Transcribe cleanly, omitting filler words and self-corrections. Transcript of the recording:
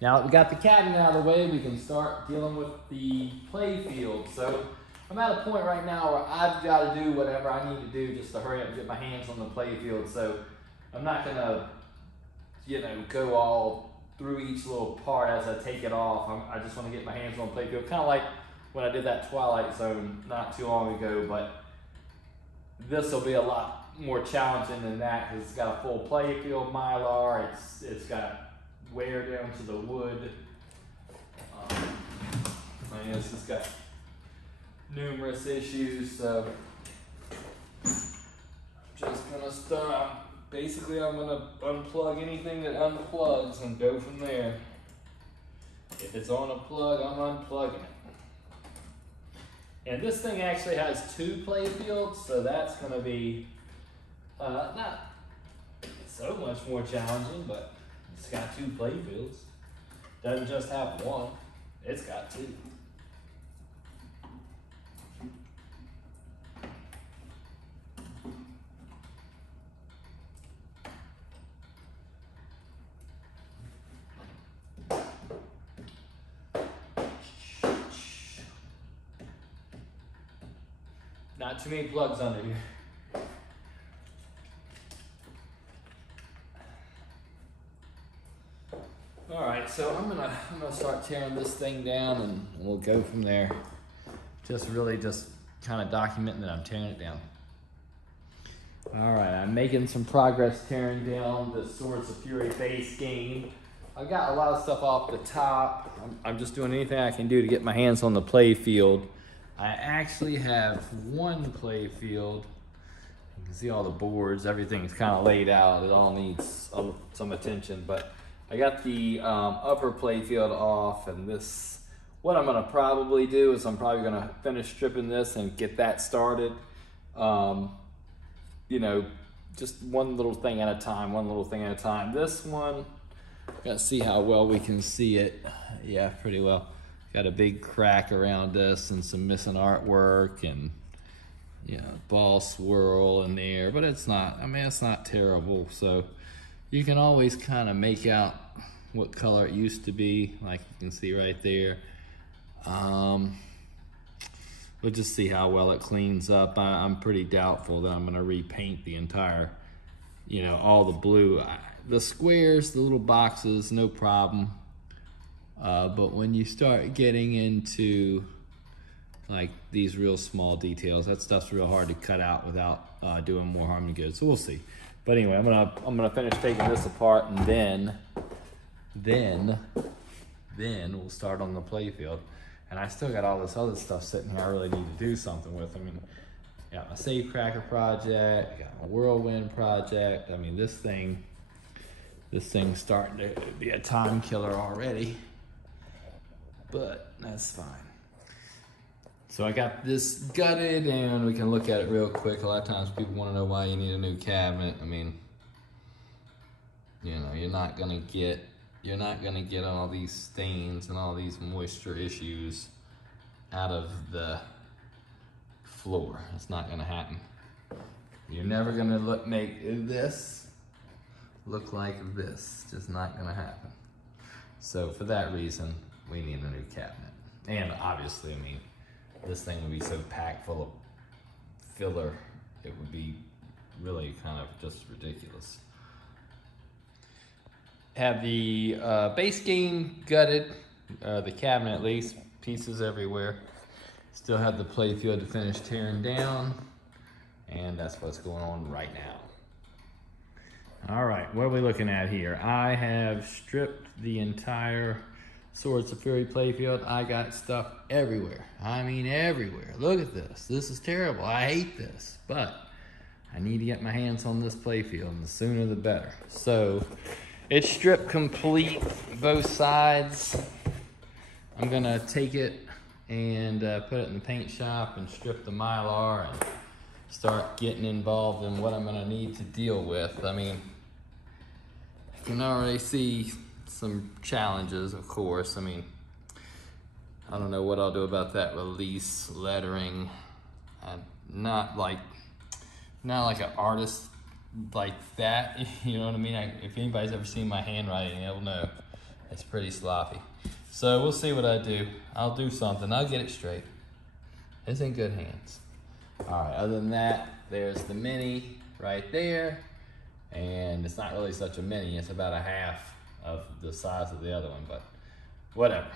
Now that we got the cabinet out of the way, we can start dealing with the play field. So I'm at a point right now where I've got to do whatever I need to do just to hurry up and get my hands on the play field. So I'm not gonna, go all through each little part as I take it off. I just want to get my hands on the play field, kind of like when I did that Twilight Zone not too long ago. But this will be a lot more challenging than that because it's got a full play field Mylar. It's got wear down to the wood. This has got numerous issues, so I'm just gonna start. Basically, I'm gonna unplug anything that unplugs and go from there. If it's on a plug, I'm unplugging it. And this thing actually has 2 play fields, so that's gonna be not so much more challenging, but it's got 2 play fields. Doesn't just have one, it's got 2. Not too many plugs under here. All right, so I'm gonna start tearing this thing down and we'll go from there. Just kind of documenting that I'm tearing it down. All right, I'm making some progress tearing down the Swords of Fury base game. I've got a lot of stuff off the top. I'm just doing anything I can do to get my hands on the play field. I actually have 1 play field. You can see all the boards, everything's kind of laid out. It all needs some attention, but I got the upper play field off, and what I'm gonna probably do is I'm probably gonna finish stripping this and get that started. Just one little thing at a time, This one, gotta see how well we can see it. Yeah, pretty well. Got a big crack around this and some missing artwork and, ball swirl in there, but it's not terrible. So you can always kind of make out what color it used to be, like you can see right there. We'll just see how well it cleans up. I'm pretty doubtful that I'm gonna repaint the entire, all the blue. The squares, the little boxes, no problem. But when you start getting into like these real small details, that stuff's real hard to cut out without doing more harm than good. So we'll see. But anyway, I'm gonna finish taking this apart, and then we'll start on the play field. And I still got all this other stuff sitting here I really need to do something with. I got my Safecracker project, I got my Whirlwind project. This thing's starting to be a time killer already. But that's fine. So I got this gutted, and we can look at it real quick. A lot of times people want to know why you need a new cabinet. You're not gonna get all these stains and all these moisture issues out of the floor. It's not gonna happen. You're never gonna make this look like this. Just not gonna happen. So for that reason, we need a new cabinet. And obviously, this thing would be so packed full of filler, it would be really kind of just ridiculous. Have the base game gutted, the cabinet at least, pieces everywhere. Still have the play field to finish tearing down, and that's what's going on right now. All right, what are we looking at here? I have stripped the entire Swords of Fury playfield. I got stuff everywhere. Everywhere. Look at this. This is terrible. I hate this. But I need to get my hands on this playfield, and the sooner the better. So it's stripped complete, both sides. I'm gonna take it and put it in the paint shop and strip the Mylar and start getting involved in what I'm gonna need to deal with. I can already see some challenges, of course. I don't know what I'll do about that release lettering. I'm not like an artist like that, you know what I mean? If anybody's ever seen my handwriting, they'll know It's pretty sloppy. So we'll see what I do. I'll do something. I'll get it straight. It's in good hands. All right, other than that, there's the Mini right there. And it's not really such a Mini. It's about a half of the size of the other one, but whatever.